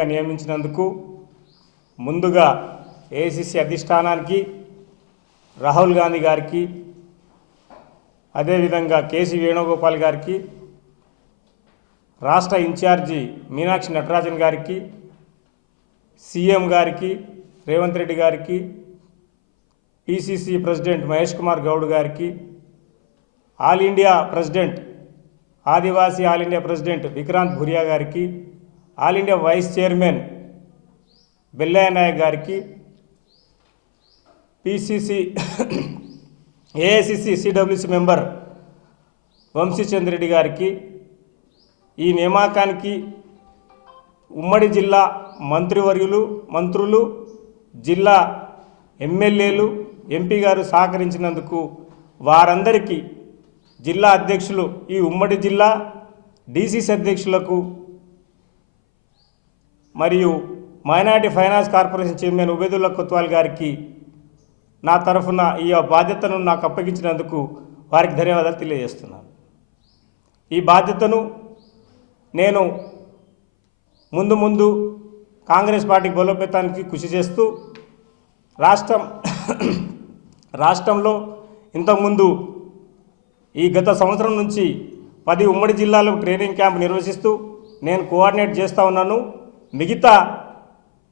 చైర్మన్గా నియమించినందుకు ముందుగా ఏఐసిసి అధిష్టానానికి, రాహుల్ గాంధీ గారికి, అదేవిధంగా కేసీ వేణుగోపాల్ గారికి, రాష్ట్ర ఇన్ఛార్జి మీనాక్షి నటరాజన్ గారికి, సీఎం గారికి, రేవంత్ రెడ్డి గారికి, పిసిసి ప్రెసిడెంట్ మహేష్ కుమార్ గౌడ్ గారికి, all India president Adivasi all India president Vikrant Bhuria గారికి, all India vice chairman Bellaiah Nayak గారికి, PCC AICC CWC member Vamshichandra Reddy గారికి, ఈ నియామకానికి ఉమ్మడి జిల్లా మంత్రులు, జిల్లా ఎమ్మెల్యేలు, ఎంపీ గారు సహకరించినందుకు వారందరికీ, జిల్లా అధ్యక్షులు, ఈ ఉమ్మడి జిల్లా డిసిసి అధ్యక్షులకు మరియు minority finance corporation chairman Ubedulla Kotwal గారికి నా తరఫున ఈ బాధ్యతను నాకు అప్పగించినందుకు వారికి ధన్యవాదాలు తెలియజేస్తున్నాను. ఈ బాధ్యతను నేను ముందు కాంగ్రెస్ పార్టీ బలోపేతానికి కృషి చేస్తూ రాష్ట్రంలో ఇంతకుముందు ఈ గత సంవత్సరం నుంచి 10 ఉమ్మడి జిల్లాలకు ట్రైనింగ్ క్యాంప్ నిర్వహిస్తూ నేను కోఆర్డినేట్ చేస్తూ ఉన్నాను. మిగతా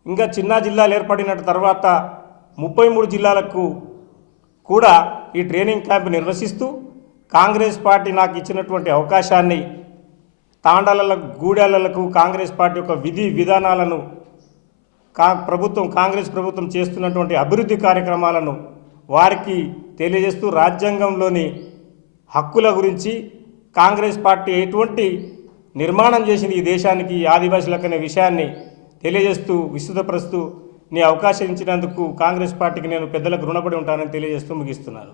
ఇంకా చిన్న జిల్లాలు ఏర్పడిన తర్వాత 33 జిల్లాలకు కూడా ఈ ట్రైనింగ్ క్యాంప్ నిర్వహిస్తూ కాంగ్రెస్ పార్టీ నాకు ఇచ్చినటువంటి అవకాశాన్ని, తాండాలకు, గూడాలకు కాంగ్రెస్ పార్టీ యొక్క విధి విధానాలను, కాంగ్రెస్ ప్రభుత్వం చేస్తున్నటువంటి అభివృద్ధి కార్యక్రమాలను వారికి తెలియజేస్తూ, రాజ్యాంగంలోని హక్కుల గురించి కాంగ్రెస్ పార్టీ ఎటువంటి నిర్మాణం చేసింది ఈ దేశానికి, ఆదివాసులకు అనే విషయాన్ని తెలియజేస్తూ విస్తృతపరుస్తూ నీ అవకాశం ఇచ్చినందుకు కాంగ్రెస్ పార్టీకి నేను పెద్దలకు రుణపడి ఉంటానని తెలియజేస్తూ ముగిస్తున్నాను.